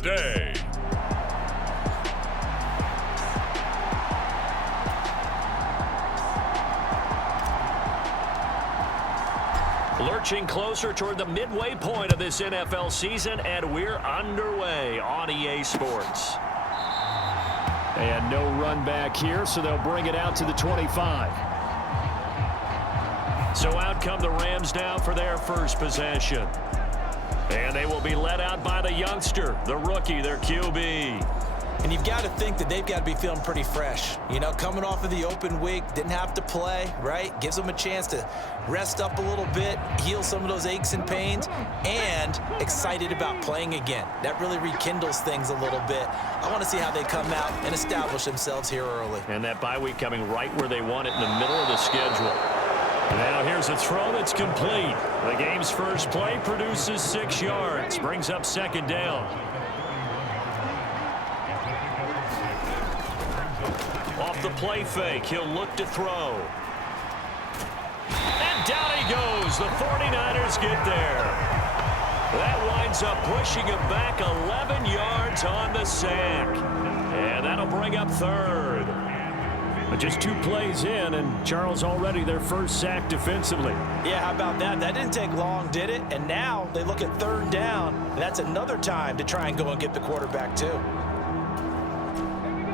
today. Lurching closer toward the midway point of this NFL season, and we're underway on EA Sports. And no run back here, so they'll bring it out to the 25. So out come the Rams now for their first possession. And they will be led out by the youngster, the rookie, their QB. And you've got to think that they've got to be feeling pretty fresh. You know, coming off of the open week, didn't have to play, right? Gives them a chance to rest up a little bit, heal some of those aches and pains, and excited about playing again. That really rekindles things a little bit. I want to see how they come out and establish themselves here early. And that bye week coming right where they want it in the middle of the schedule. Now here's a throw that's complete. The game's first play produces 6 yards, brings up second down. Off the play fake, he'll look to throw. And down he goes. The 49ers get there. That winds up pushing him back 11 yards on the sack. And that'll bring up third. But just 2 plays in, and Charles already their first sack defensively. Yeah, how about that? That didn't take long, did it? And now they look at third down, and that's another time to try and go and get the quarterback too.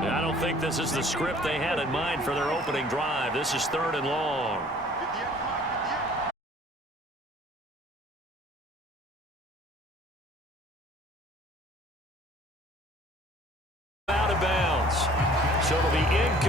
I don't think this is the script they had in mind for their opening drive. This is third and long. Out of bounds. So it'll be incomplete.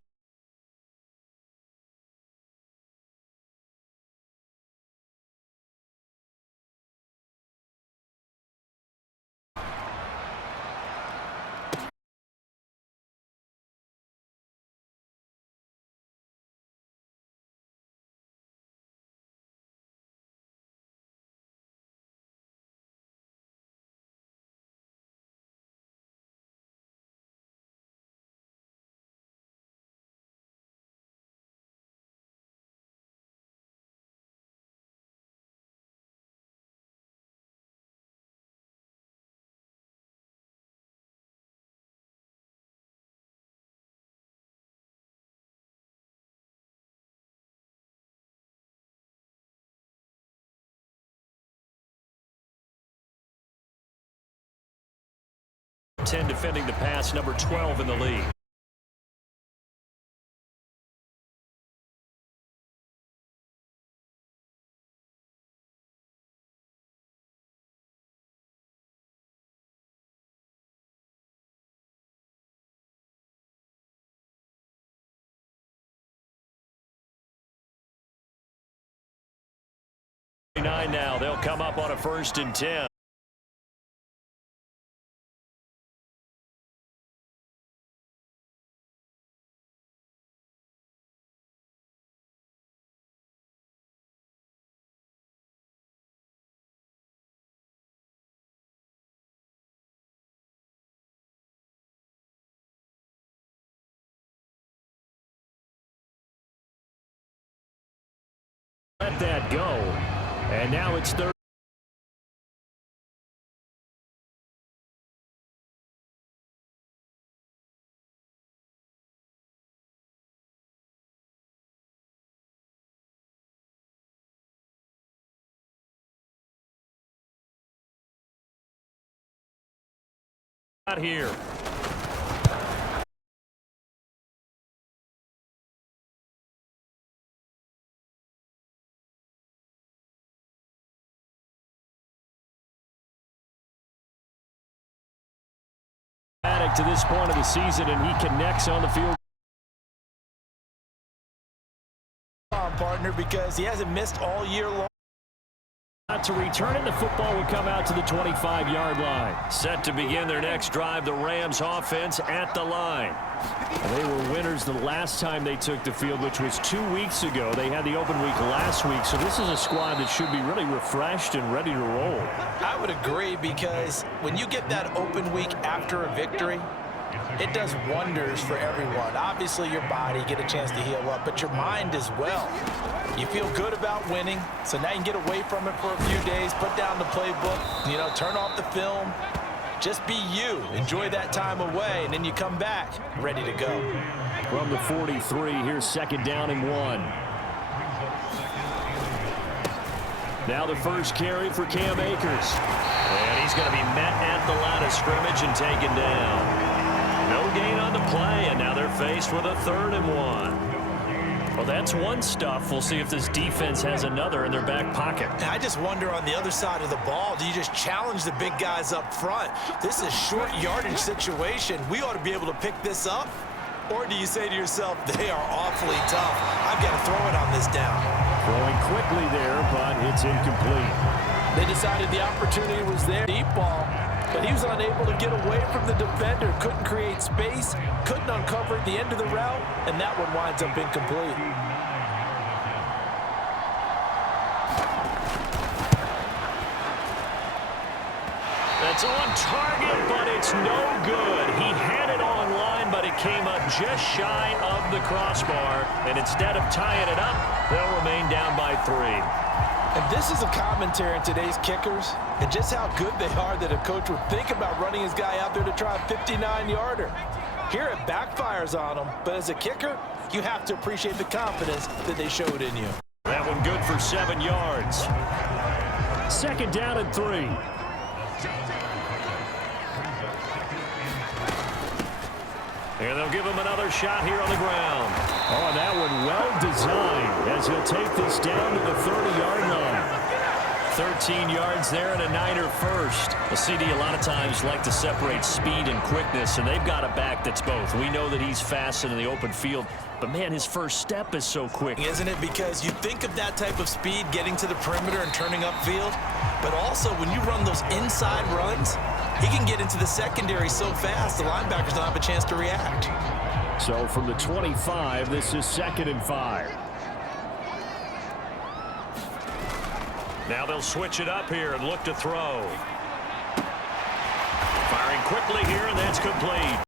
Defending the pass, number 12 in the league. Now they'll come up on a 1st and 10. Let that go. And now it's third. Out here. To this point of the season, and he connects on the field. Partner, because he hasn't missed all year long. To return it, the football will come out to the 25-yard line. Set to begin their next drive, the Rams offense at the line. They were winners the last time they took the field, which was 2 weeks ago. They had the open week last week, so this is a squad that should be really refreshed and ready to roll. I would agree, because when you get that open week after a victory, it does wonders for everyone. Obviously, your body, get a chance to heal up, but your mind as well. You feel good about winning, so now you can get away from it for a few days, put down the playbook, you know, turn off the film, Just be you. Enjoy that time away, and then you come back ready to go. From the 43, here's 2nd down and 1. Now the first carry for Cam Akers. And he's going to be met at the line of scrimmage and taken down. No gain on the play, and now they're faced with a 3rd and 1. Well, that's one stuff. We'll see if this defense has another in their back pocket. And I just wonder on the other side of the ball, do you just challenge the big guys up front? This is short yardage situation. We ought to be able to pick this up. Or do you say to yourself, they are awfully tough. I've got to throw it on this down. Throwing quickly there, but it's incomplete. They decided the opportunity was there. Deep ball. But he was unable to get away from the defender. Couldn't create space. Couldn't uncover the end of the route. And that one winds up incomplete. That's on target, but it's no good. He had it on line, but it came up just shy of the crossbar. And instead of tying it up, they'll remain down by 3. And this is a commentary on today's kickers and just how good they are that a coach would think about running his guy out there to try a 59-yarder. Here it backfires on him, but as a kicker, you have to appreciate the confidence that they showed in you. That one good for 7 yards. 2nd down and 3. And they'll give him another shot here on the ground. Oh, that one well designed as he'll take this down to the 30-yard line. 13 yards there and a Niner first. The CD a lot of times like to separate speed and quickness, and they've got a back that's both. We know that he's fast in the open field, but man, his first step is so quick. Isn't it? Because you think of that type of speed getting to the perimeter and turning upfield, but also when you run those inside runs, he can get into the secondary so fast the linebackers don't have a chance to react. So from the 25, this is 2nd and 5. Now they'll switch it up here and look to throw. Firing quickly here, and that's complete.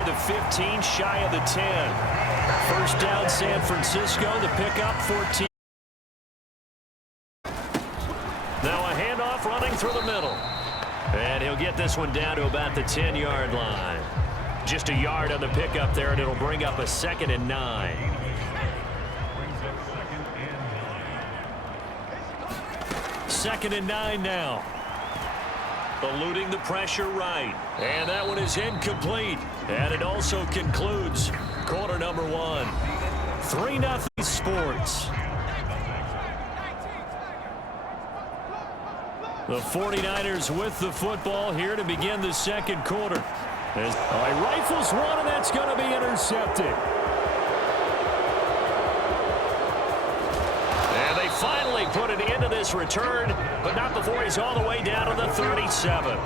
The 15 shy of the 10. First down San Francisco, the pickup 14. Now a handoff running through the middle. And he'll get this one down to about the 10-yard line. Just a yard on the pickup there, and it'll bring up a 2nd and 9. Second and 9 now. Eluding the pressure right. And that one is incomplete. And it also concludes quarter number 1. 3-0 Sports. The 49ers with the football here to begin the 2nd quarter. As rifles one, and that's going to be intercepted. And they finally put an end to this return, but not before he's all the way down to the 37.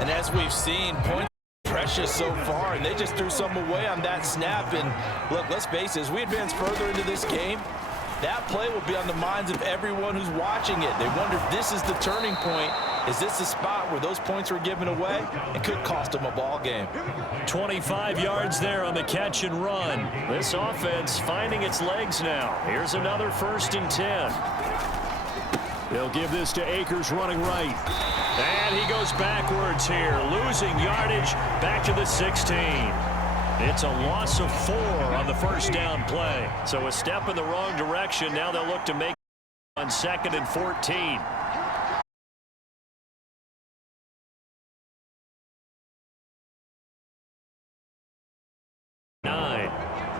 And as we've seen, points precious so far, and they just threw some away on that snap. And look, let's face it, as we advance further into this game, that play will be on the minds of everyone who's watching it. They wonder if this is the turning point. Is this the spot where those points were given away? It could cost them a ball game. 25 yards there on the catch and run. This offense finding its legs now. Here's another 1st and 10. They'll give this to Akers running right. And he goes backwards here, losing yardage back to the 16. It's a loss of 4 on the first down play. So a step in the wrong direction. Now they'll look to make on 2nd and 14.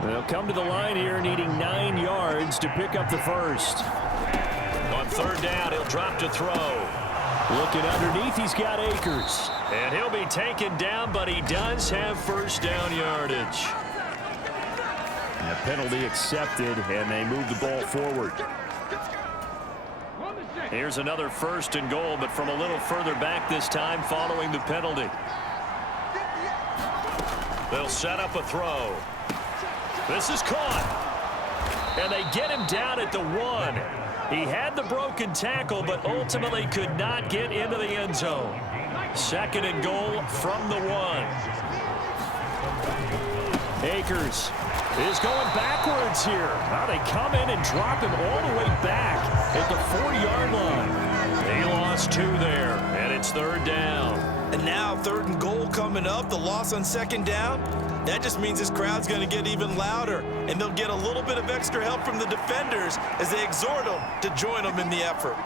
They'll come to the line here needing 9 yards to pick up the first. On 3rd down, he'll drop to throw. Looking underneath, he's got Akers. And he'll be taken down, but he does have first down yardage. And a penalty accepted, and they move the ball forward. Here's another 1st and goal, but from a little further back this time following the penalty. They'll set up a throw. This is caught. And they get him down at the 1. He had the broken tackle, but ultimately could not get into the end zone. 2nd and goal from the 1. Akers is going backwards here. Now they come in and drop him all the way back at the 4-yard line. He lost 2 there, and it's 3rd down. And now 3rd and goal coming up, the loss on 2nd down. That just means this crowd's going to get even louder, and they'll get a little bit of extra help from the defenders as they exhort them to join them in the effort.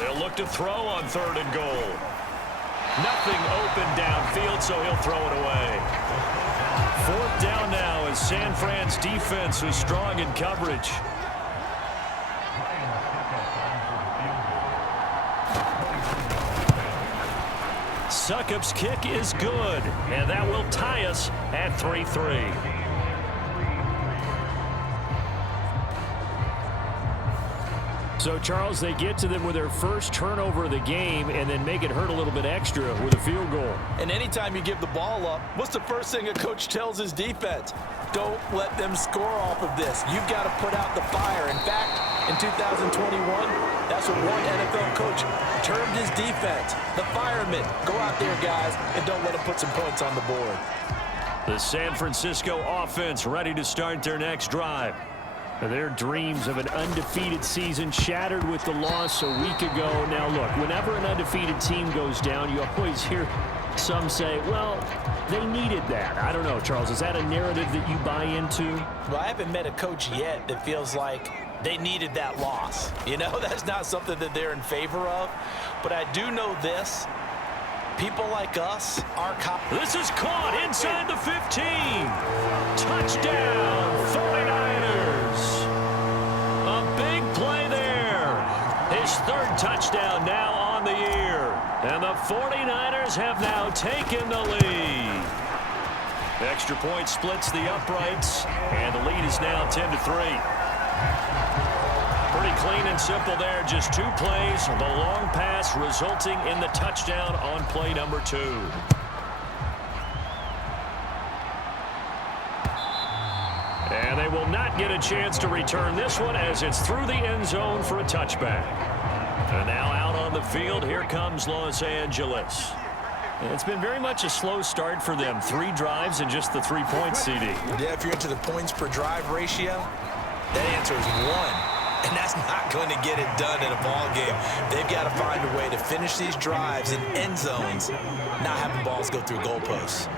They'll look to throw on 3rd and goal. Nothing open downfield, so he'll throw it away. 4th down now as San Fran's defense was strong in coverage. Succop's kick is good, and that will tie us at 3-3. So, Charles, they get to them with their first turnover of the game and then make it hurt a little bit extra with a field goal. And anytime you give the ball up, what's the first thing a coach tells his defense? Don't let them score off of this. You've got to put out the fire. In fact, in 2021, that's what one NFL coach termed his defense. The firemen. Go out there, guys, and don't let them put some points on the board. The San Francisco offense ready to start their next drive. Their dreams of an undefeated season shattered with the loss a week ago. Now, look, whenever an undefeated team goes down, you always hear some say, well, they needed that. I don't know, Charles. Is that a narrative that you buy into? Well, I haven't met a coach yet that feels like they needed that loss. You know, that's not something that they're in favor of. But I do know this. People like us are... This is caught inside the 15. Touchdown, 49ers. A big play there. His 3rd touchdown now on the year. And the 49ers have now taken the lead. The extra point splits the uprights, and the lead is now 10-3. Pretty clean and simple there. Just 2 plays. The long pass resulting in the touchdown on play number 2. And they will not get a chance to return this one as it's through the end zone for a touchback. And now out on the field, here comes Los Angeles. It's been very much a slow start for them. 3 drives and just the 3 points, CD. Yeah, if you're into the points per drive ratio, that answer is 1. And that's not going to get it done in a ball game. They've got to find a way to finish these drives in end zones, not having balls go through goalposts.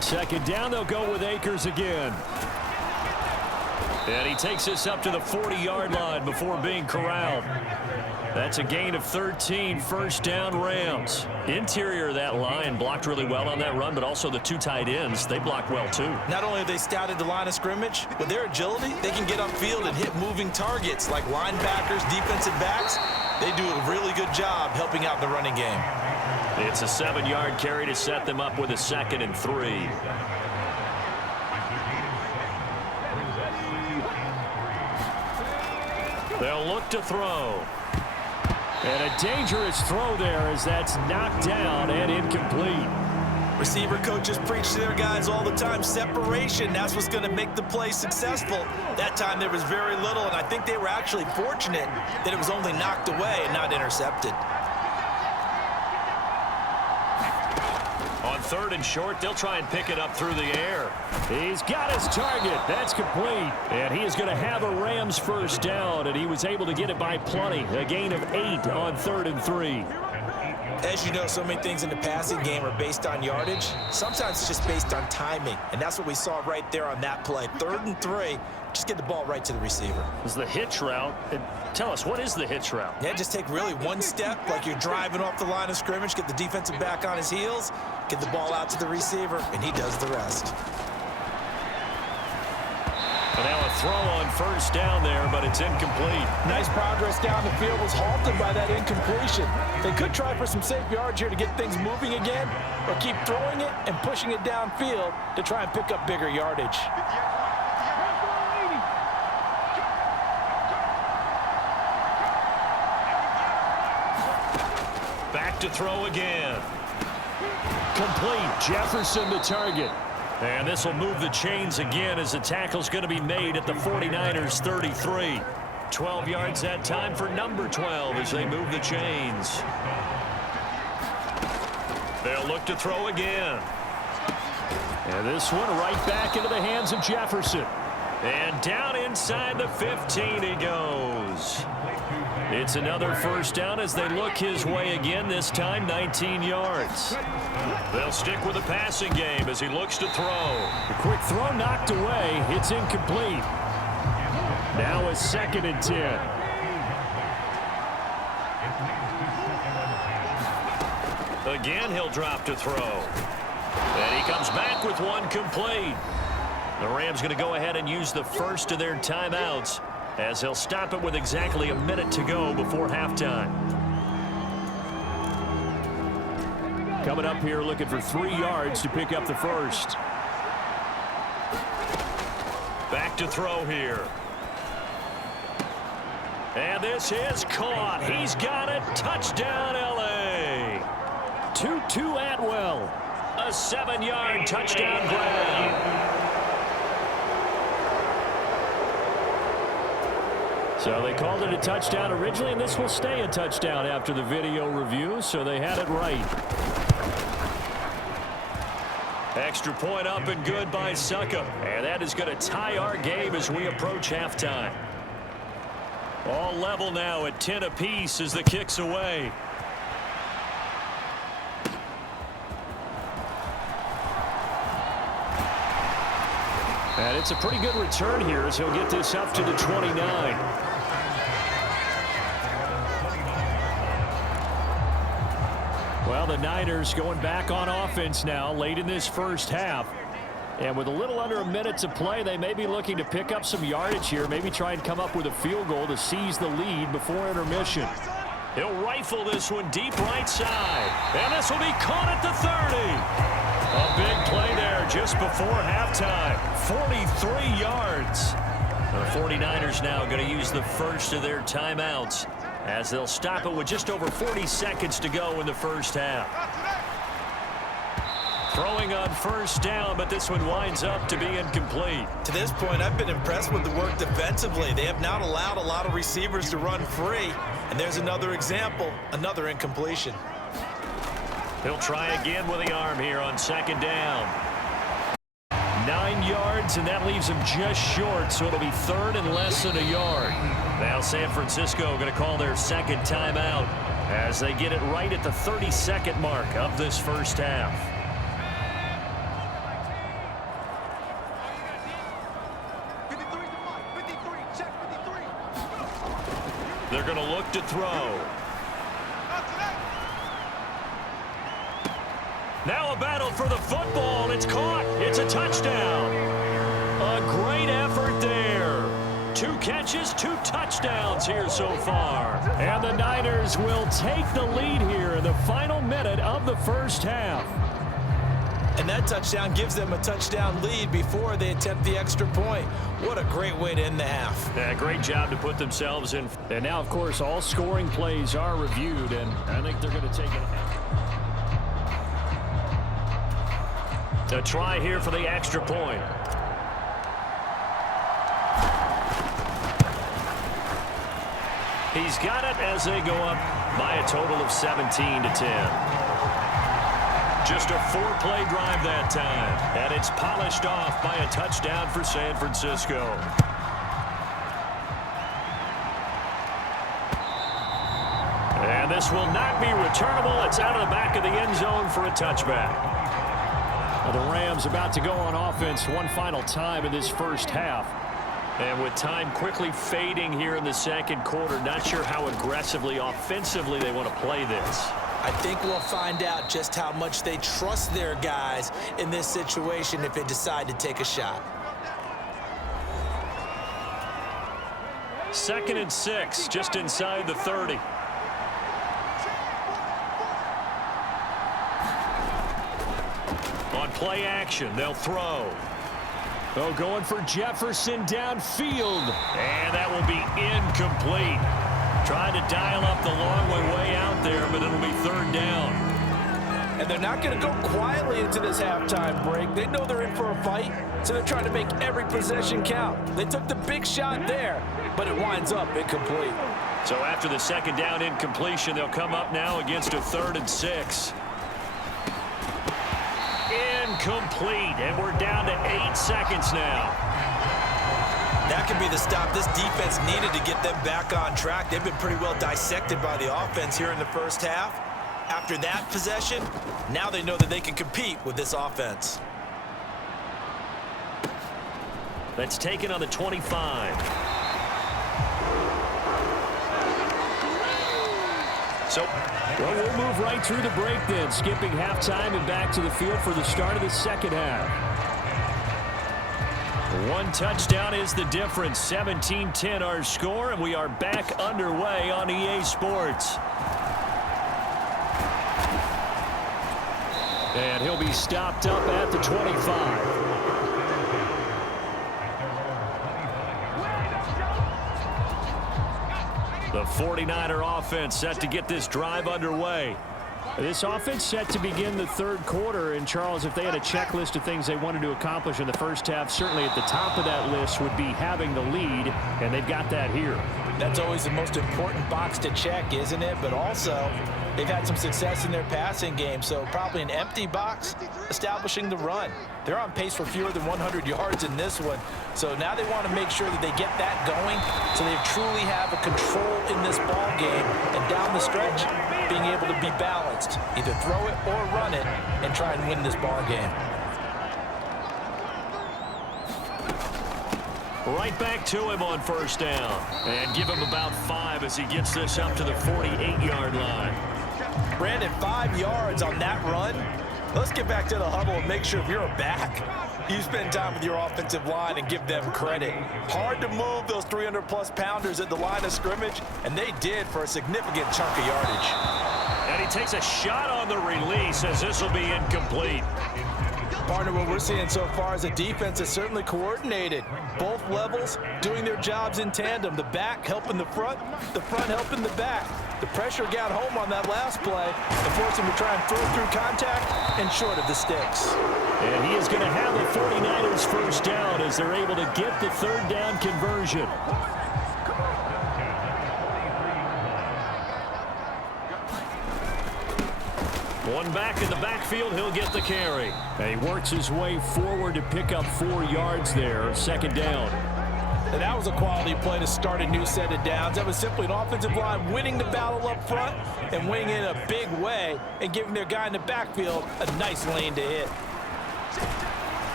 2nd down, they'll go with Akers again. And he takes this up to the 40-yard line before being corralled. That's a gain of 13, 1st down Rams. Interior of that line blocked really well on that run, but also the 2 tight ends, they blocked well too. Not only have they scouted the line of scrimmage, with their agility, they can get upfield and hit moving targets like linebackers, defensive backs. They do a really good job helping out the running game. It's a 7-yard carry to set them up with a 2nd and 3. They'll look to throw. And a dangerous throw there as that's knocked down and incomplete. Receiver coaches preach to their guys all the time. Separation, that's what's going to make the play successful. That time there was very little, and I think they were actually fortunate that it was only knocked away and not intercepted. On 3rd and short, they'll try and pick it up through the air. He's got his target. That's complete. And he is going to have a Rams 1st down, and he was able to get it by plenty. A gain of 8 on 3rd and 3. As you know, so many things in the passing game are based on yardage. Sometimes it's just based on timing, and that's what we saw right there on that play. 3rd and 3, just get the ball right to the receiver. This is the hitch route. Tell us, what is the hitch route? Yeah, just take really one step like you're driving off the line of scrimmage, get the defensive back on his heels, get the ball out to the receiver, and he does the rest. And now a throw on 1st down there, but it's incomplete. Nice progress down the field was halted by that incompletion. They could try for some safe yards here to get things moving again, or keep throwing it and pushing it downfield to try and pick up bigger yardage. Back to throw again. Complete. Jefferson the target. And this will move the chains again as the tackle's going to be made at the 49ers 33. 12 yards that time for number 12 as they move the chains. They'll look to throw again. And this one right back into the hands of Jefferson. And down inside the 15 he goes. It's another first down as they look his way again, this time 19 yards. They'll stick with the passing game as he looks to throw. The quick throw knocked away. It's incomplete. Now a 2nd and 10. Again, he'll drop to throw. And he comes back with one complete. The Rams going to go ahead and use the first of their timeouts as they'll stop it with exactly a minute to go before halftime. Coming up here looking for 3 yards to pick up the first. Back to throw here. And this is caught. He's got it. Touchdown, L.A. Tutu Atwell. A 7-yard touchdown grab. So they called it a touchdown originally, and this will stay a touchdown after the video review, so they had it right. Extra point up and good by Succop. And that is going to tie our game as we approach halftime. All level now at 10 apiece as the kick's away. And it's a pretty good return here as he'll get this up to the 29. Well, the Niners going back on offense now late in this first half. And with a little under a minute to play, they may be looking to pick up some yardage here, maybe try and come up with a field goal to seize the lead before intermission. He'll rifle this one deep right side. And this will be caught at the 30. A big play there just before halftime. 43 yards. The 49ers now going to use the first of their timeouts as they'll stop it with just over 40 seconds to go in the first half. Throwing on first down, but this one winds up to be incomplete. To this point, I've been impressed with the work defensively. They have not allowed a lot of receivers to run free. And there's another example, another incompletion. He'll try again with the arm here on 2nd down. 9 yards, and that leaves him just short, so it'll be 3rd and less than a yard. Now San Francisco going to call their 2nd timeout as they get it right at the 32nd mark of this first half. They're going to look to throw. Now a battle for the football. It's caught. It's a touchdown. A great effort there. 2 catches, 2 touchdowns here so far. And the Niners will take the lead here in the final minute of the first half. And that touchdown gives them a touchdown lead before they attempt the extra point. What a great way to end the half. Yeah, great job to put themselves in. And now, of course, all scoring plays are reviewed, and I think they're going to take it. A try here for the extra point. He's got it as they go up by a total of 17-10. Just a 4-play drive that time. And it's polished off by a touchdown for San Francisco. And this will not be returnable. It's out of the back of the end zone for a touchback. The Rams about to go on offense one final time in this first half. And with time quickly fading here in the second quarter, not sure how aggressively, offensively they want to play this. I think we'll find out just how much they trust their guys in this situation if they decide to take a shot. 2nd and 6, just inside the 30. On play action, they'll throw. Oh, going for Jefferson downfield. And that will be incomplete. Trying to dial up the long way out there, but it'll be 3rd down. And they're not going to go quietly into this halftime break. They know they're in for a fight, so they're trying to make every possession count. They took the big shot there, but it winds up incomplete. So after the 2nd down incompletion, they'll come up now against a 3rd and 6. Incomplete, and we're down to 8 seconds now. That could be the stop this defense needed to get them back on track. They've been pretty well dissected by the offense here in the first half. After that possession, now they know that they can compete with this offense. That's taken on the 25. So, well, we'll move right through the break then, skipping halftime and back to the field for the start of the second half. One touchdown is the difference. 17-10 our score, and we are back underway on EA Sports. And he'll be stopped up at the 25. The 49er offense set to get this drive underway. This offense set to begin the third quarter. And, Charles, if they had a checklist of things they wanted to accomplish in the first half, certainly at the top of that list would be having the lead, and they've got that here. That's always the most important box to check, isn't it? But also, they've had some success in their passing game, so probably an empty box establishing the run. They're on pace for fewer than 100 yards in this one, so now they want to make sure that they get that going so they truly have a control in this ball game, and down the stretch, being able to be balanced, either throw it or run it, and try and win this ball game. Right back to him on first down. And give him about 5 as he gets this up to the 48-yard line. Brandon, 5 yards on that run. Let's get back to the huddle and make sure if you're a back, you spend time with your offensive line and give them credit. Hard to move those 300-plus pounders at the line of scrimmage, and they did for a significant chunk of yardage. And he takes a shot on the release as this will be incomplete. Partner, what we're seeing so far is a defense that's certainly coordinated. Both levels doing their jobs in tandem. The back helping the front helping the back. The pressure got home on that last play and forced him to try and throw through contact and short of the sticks. And he is going to have the 49ers first down as they're able to get the third down conversion. One back in the backfield, he'll get the carry. And he works his way forward to pick up 4 yards there, second down. And that was a quality play to start a new set of downs. That was simply an offensive line winning the battle up front and winning in a big way and giving their guy in the backfield a nice lane to hit.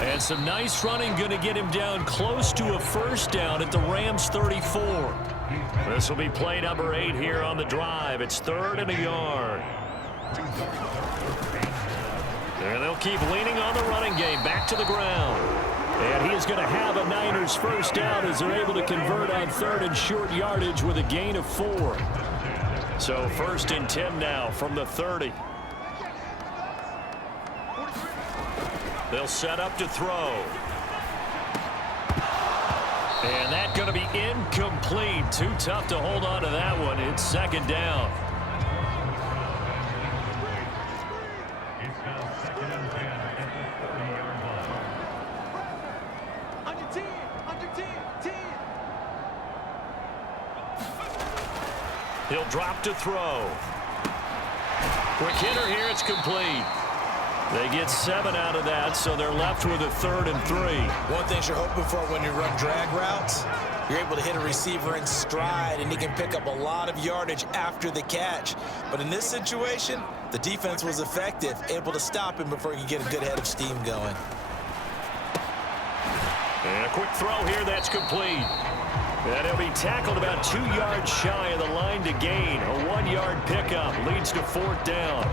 And some nice running going to get him down close to a first down at the Rams 34. This will be play number 8 here on the drive. It's 3rd and a yard. And they'll keep leaning on the running game back to the ground. And he is going to have a Niners first down as they're able to convert on 3rd and short yardage with a gain of 4. So 1st and 10 now from the 30. They'll set up to throw. And that's going to be incomplete. Too tough to hold on to that one. It's 2nd down. He'll drop to throw. Quick hitter here. It's complete. They get 7 out of that, so they're left with a 3rd and 3. One thing you're hoping for when you run drag routes, you're able to hit a receiver in stride, and he can pick up a lot of yardage after the catch. But in this situation, the defense was effective, able to stop him before he could get a good head of steam going. And a quick throw here. That's complete. And he'll be tackled about 2 yards shy of the line to gain. A 1-yard pickup leads to 4th down.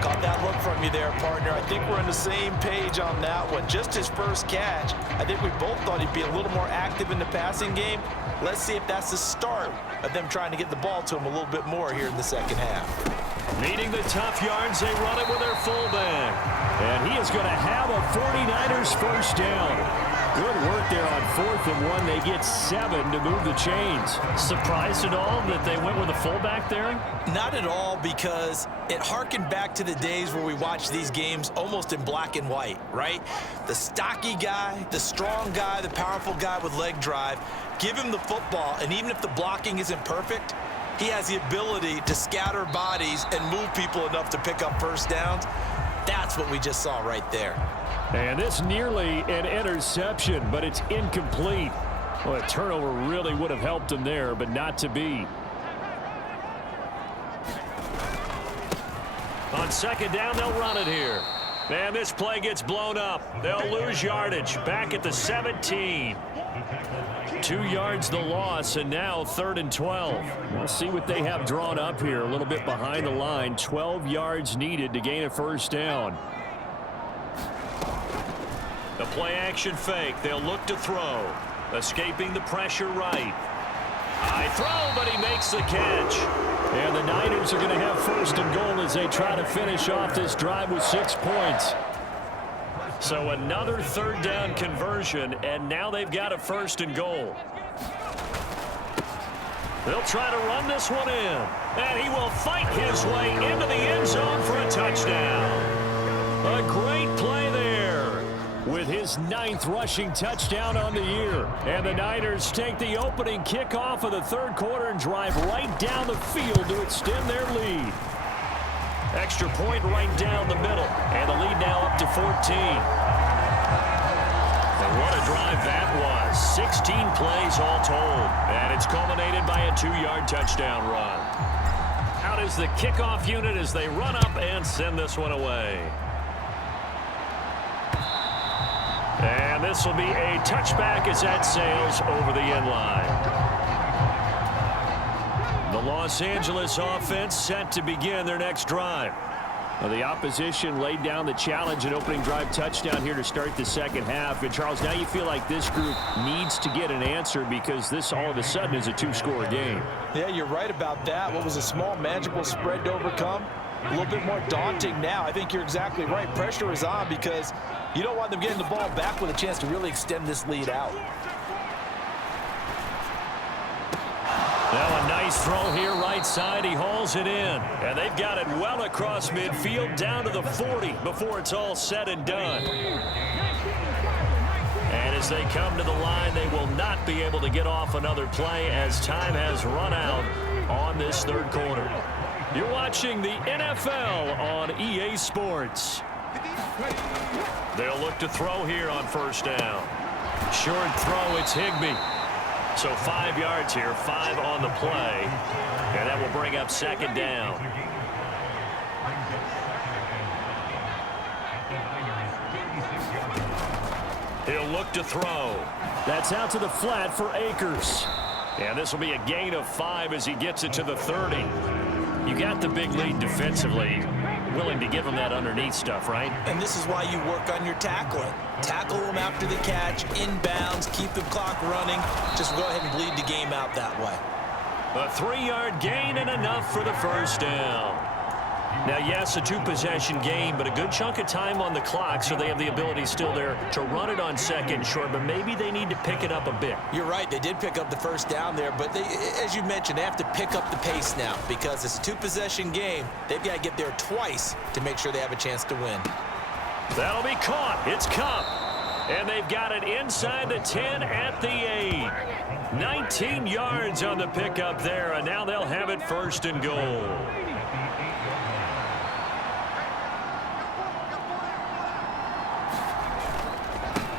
Caught that look from you there, partner. I think we're on the same page on that one. Just his first catch. I think we both thought he'd be a little more active in the passing game. Let's see if that's the start of them trying to get the ball to him a little bit more here in the second half. Needing the tough yards, they run it with their fullback. And he is going to have a 49ers first down. Good work there on 4th and 1. They get 7 to move the chains. Surprised at all that they went with a fullback there? Not at all, because it harkened back to the days where we watched these games almost in black and white, right? The stocky guy, the strong guy, the powerful guy with leg drive, give him the football, and even if the blocking isn't perfect, he has the ability to scatter bodies and move people enough to pick up first downs. That's what we just saw right there. And this nearly an interception, but it's incomplete. Well, a turnover really would have helped them there, but not to be. On second down, they'll run it here. And this play gets blown up. They'll lose yardage. Back at the 17. 2 yards the loss, and now 3rd and 12. We'll see what they have drawn up here. A little bit behind the line. 12 yards needed to gain a first down. The play action fake. They'll look to throw. Escaping the pressure right. High throw, but he makes the catch. And the Niners are going to have 1st and goal as they try to finish off this drive with 6 points. So another 3rd down conversion, and now they've got a 1st and goal. They'll try to run this one in, and he will fight his way into the end zone for a touchdown. A great play there with his 9th rushing touchdown on the year. And the Niners take the opening kickoff of the 3rd quarter and drive right down the field to extend their lead. Extra point right down the middle, and the lead now up to 14. And what a drive that was. 16 plays all told, and it's culminated by a 2-yard touchdown run. Out is the kickoff unit as they run up and send this one away. And this will be a touchback as that sails over the end line. The Los Angeles offense set to begin their next drive. Well, the opposition laid down the challenge and opening drive touchdown here to start the second half. And, Charles, now you feel like this group needs to get an answer because this all of a sudden is a 2-score game. Yeah, you're right about that. What was a small, manageable spread to overcome? A little bit more daunting now. I think you're exactly right. Pressure is on because you don't want them getting the ball back with a chance to really extend this lead out. Now a nice throw here right side. He hauls it in. And they've got it well across midfield down to the 40 before it's all said and done. And as they come to the line, they will not be able to get off another play as time has run out on this 3rd quarter. You're watching the NFL on EA Sports. They'll look to throw here on 1st down. Short throw, it's Higbee. So 5 yards here, 5 on the play, and that will bring up 2nd down. He'll look to throw. That's out to the flat for Akers. And this will be a gain of 5 as he gets it to the 30. You got the big lead defensively. Willing to give him that underneath stuff, right? And this is why you work on your tackling. Tackle them after the catch, inbounds, keep the clock running. Just go ahead and bleed the game out that way. A 3-yard gain and enough for the 1st down. Now, yes, a 2-possession game, but a good chunk of time on the clock, so they have the ability still there to run it on 2nd and short, but maybe they need to pick it up a bit. You're right. They did pick up the 1st down there, but they, as you mentioned, they have to pick up the pace now because it's a 2-possession game. They've got to get there twice to make sure they have a chance to win. That'll be caught. It's Kupp. And they've got it inside the 10 at the 8. 19 yards on the pickup there, and now they'll have it 1st and goal.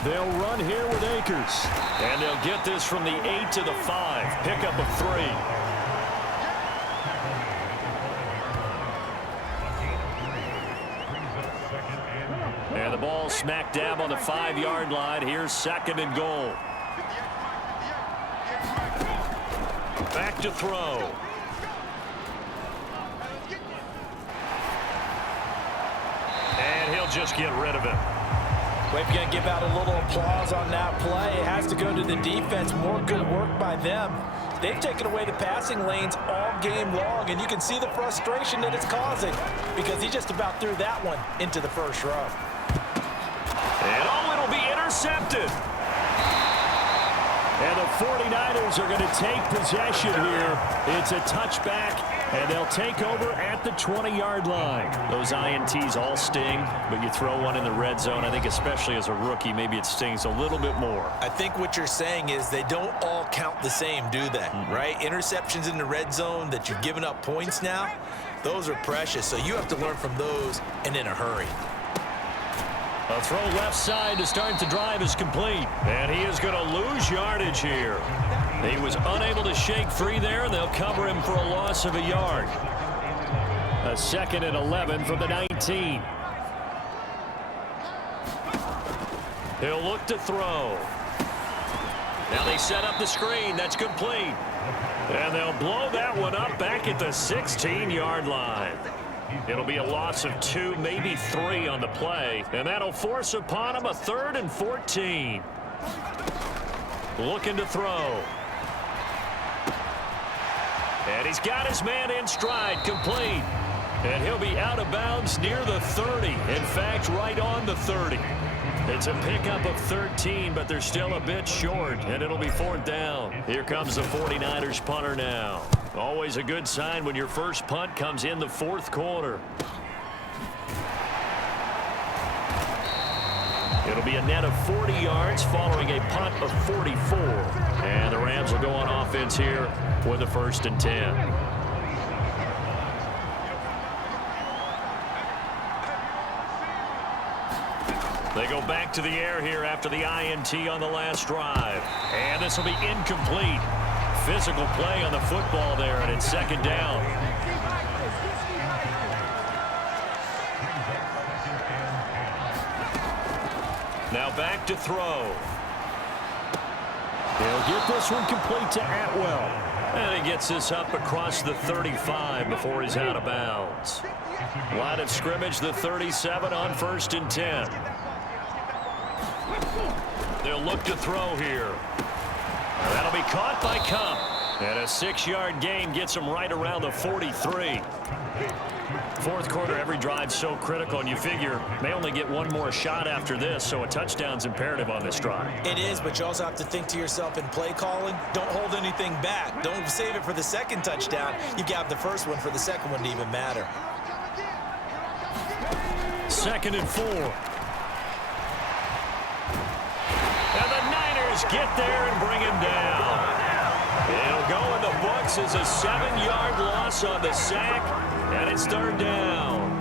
They'll run here with Akers. And they'll get this from the 8 to the 5. Pickup of 3. And the ball smack dab on the 5-yard line. Here's 2nd and goal. Back to throw. And he'll just get rid of it. We're going to give out a little applause on that play. It has to go to the defense. More good work by them. They've taken away the passing lanes all game long, and you can see the frustration that it's causing because he just about threw that one into the 1st row. And it'll be intercepted. And the 49ers are going to take possession here. It's a touchback, and they'll take over at the 20-yard line. Those INTs all sting, but you throw one in the red zone, I think especially as a rookie, maybe it stings a little bit more. I think what you're saying is they don't all count the same, do they? Right? Interceptions in the red zone that you've given up points now, those are precious. So you have to learn from those and in a hurry. A throw left side to start the drive is complete. And he is going to lose yardage here. He was unable to shake free there, and they'll cover him for a loss of a yard. A 2nd and 11 from the 19. He'll look to throw. Now they set up the screen. That's complete. And they'll blow that one up back at the 16-yard line. It'll be a loss of 2, maybe 3 on the play. And that'll force upon him a 3rd and 14. Looking to throw. And he's got his man in stride, complete. And he'll be out of bounds near the 30. In fact, right on the 30. It's a pickup of 13, but they're still a bit short, and it'll be 4th down. Here comes the 49ers punter now. Always a good sign when your first punt comes in the 4th quarter. It'll be a net of 40 yards following a punt of 44. And the Rams will go on offense here with a 1st and 10. They go back to the air here after the INT on the last drive. And this will be incomplete. Physical play on the football there, and it's 2nd down. Now back to throw. He'll get this one complete to Atwell. And he gets this up across the 35 before he's out of bounds. Line of scrimmage, the 37 on 1st and 10. They'll look to throw here. That'll be caught by Kupp. And a 6-yard gain gets him right around the 43. 4th quarter, every drive's so critical, and you figure they only get one more shot after this, so a touchdown's imperative on this drive. It is, but you also have to think to yourself in play calling, don't hold anything back. Don't save it for the 2nd touchdown. You've got the 1st one for the 2nd one to even matter. 2nd and 4. And the Niners get there and bring him down. It'll go in the books as a 7-yard loss on the sack, and it's 3rd down.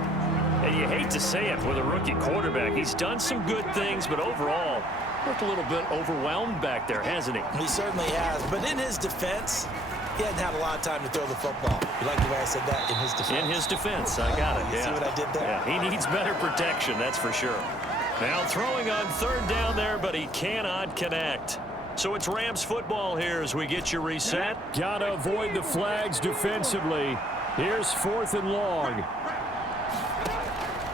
And you hate to say it with a rookie quarterback. He's done some good things, but overall, looked a little bit overwhelmed back there, hasn't he? He certainly has, but in his defense, he hadn't had a lot of time to throw the football. You like the way I said that? In his defense. In his defense, I got it. You see what I did there? Yeah, he needs better protection, that's for sure. Now throwing on 3rd down there, but he cannot connect. So it's Rams football here as we get you reset. Gotta avoid the flags defensively. Here's 4th and long.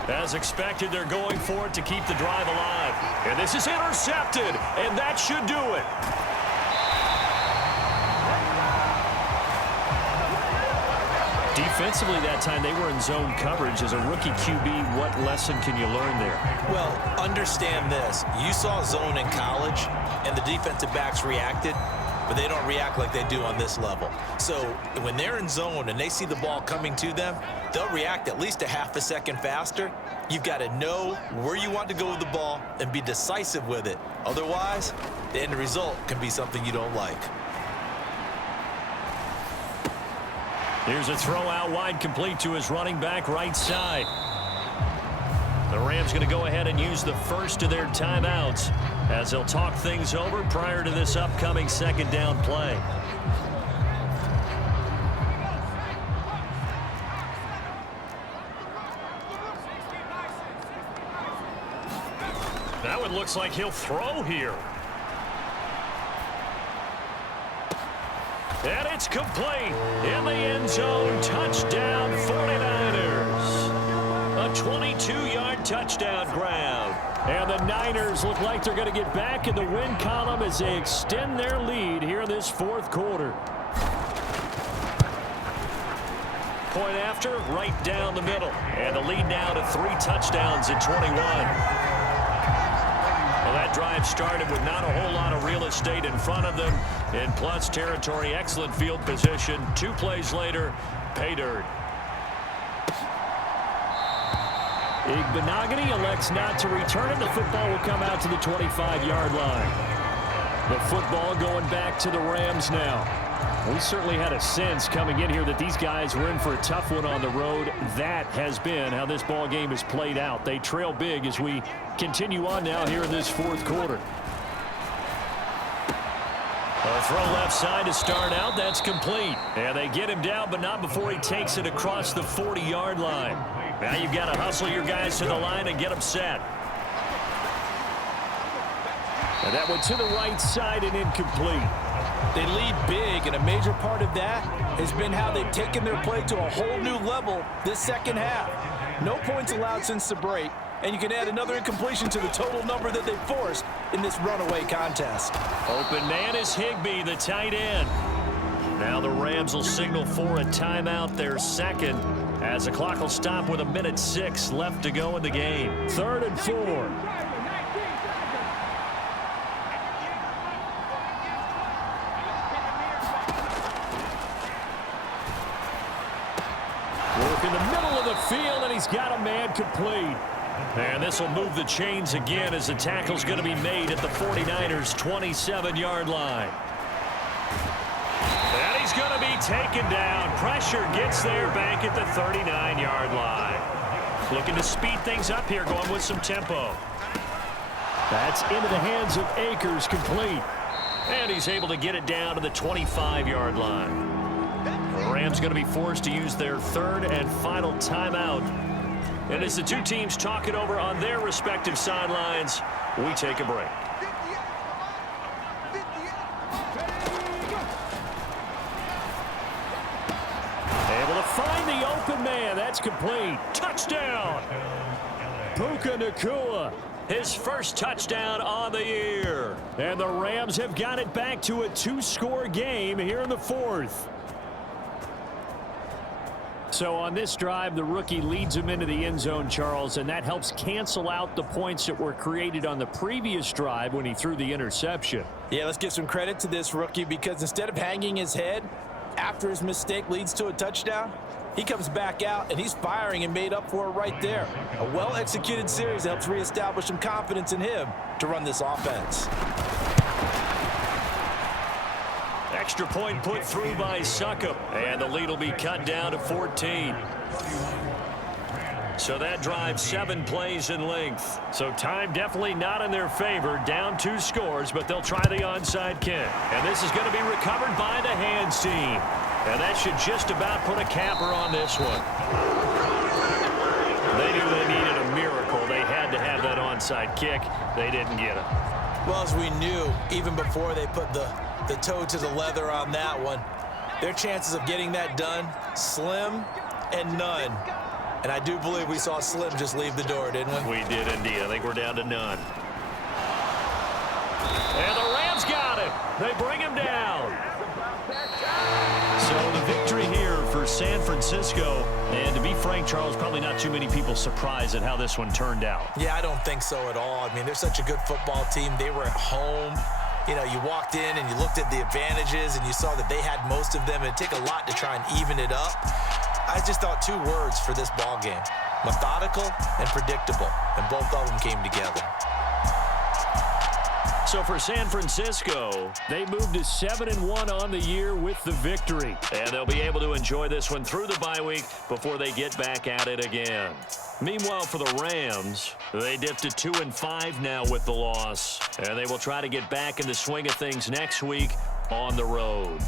As expected, they're going for it to keep the drive alive. And this is intercepted, and that should do it. Defensively that time, they were in zone coverage. As a rookie QB, what lesson can you learn there? Well, understand this. You saw zone in college, and the defensive backs reacted, but they don't react like they do on this level. So when they're in zone and they see the ball coming to them, they'll react at least a half a second faster. You've got to know where you want to go with the ball and be decisive with it. Otherwise, the end result can be something you don't like. Here's a throw out wide, complete to his running back right side. The Rams going to go ahead and use the first of their timeouts as they'll talk things over prior to this upcoming 2nd down play. Now it looks like he'll throw here. And it's complete in the end zone. Touchdown 49ers. A 22-yard touchdown grab. And the Niners look like they're going to get back in the win column as they extend their lead here in this 4th quarter. Point after, right down the middle. And the lead now to 3 touchdowns at 21. Well, that drive started with not a whole lot of real estate in front of them. In plus territory, excellent field position. 2 plays later, pay dirt. Igbenogany elects not to return it. The football will come out to the 25-yard line. The football going back to the Rams now. We certainly had a sense coming in here that these guys were in for a tough one on the road. That has been how this ball game has played out. They trail big as we continue on now here in this fourth quarter. A throw left side to start out. That's complete. And they get him down, but not before he takes it across the 40-yard line. Now you've got to hustle your guys to the line and get them set. And that one to the right side and incomplete. They lead big, and a major part of that has been how they've taken their play to a whole new level this second half. No points allowed since the break, and you can add another incompletion to the total number that they've forced in this runaway contest. Open man is Higbee, the tight end. Now the Rams will signal for a timeout, their second, as the clock will stop with 1:06 left to go in the game. 3rd and 4. In the middle of the field, and he's got a man complete. And this will move the chains again as the tackle's going to be made at the 49ers' 27-yard line. And he's going to be taken down. Pressure gets there back at the 39-yard line. Looking to speed things up here, going with some tempo. That's into the hands of Akers, complete. And he's able to get it down to the 25-yard line. The Rams going to be forced to use their 3rd and final timeout. And as the two teams talk it over on their respective sidelines, we take a break. Able to find the open man. That's complete. Touchdown! Puka Nacua. His first touchdown on the year. And the Rams have got it back to a 2-score game here in the 4th. So on this drive, the rookie leads him into the end zone, Charles, and that helps cancel out the points that were created on the previous drive when he threw the interception. Yeah, let's give some credit to this rookie, because instead of hanging his head after his mistake leads to a touchdown, he comes back out and he's firing and made up for it right there. A well-executed series helps reestablish some confidence in him to run this offense. Extra point put through by Succop, and the lead will be cut down to 14. So that drive 7 plays in length. So time definitely not in their favor. Down 2 scores, but they'll try the onside kick. And this is going to be recovered by the hands team. And that should just about put a capper on this one. They knew they needed a miracle. They had to have that onside kick. They didn't get it. Well, as we knew, even before they put the toe to the leather on that one, their chances of getting that done, slim and none. And I do believe we saw Slim just leave the door, didn't we? We did indeed. I think we're down to none. And the Rams got him. They bring him down. So the victory here for San Francisco. And to be frank, Charles, probably not too many people surprised at how this one turned out. Yeah, I don't think so at all. I mean, they're such a good football team. They were at home. You know, you walked in and you looked at the advantages and you saw that they had most of them. It'd take a lot to try and even it up. I just thought 2 words for this ball game: methodical and predictable, and both of them came together. So for San Francisco, they moved to 7-1 on the year with the victory. And they'll be able to enjoy this one through the bye week before they get back at it again. Meanwhile, for the Rams, they dipped to 2-5 now with the loss. And they will try to get back in the swing of things next week on the road.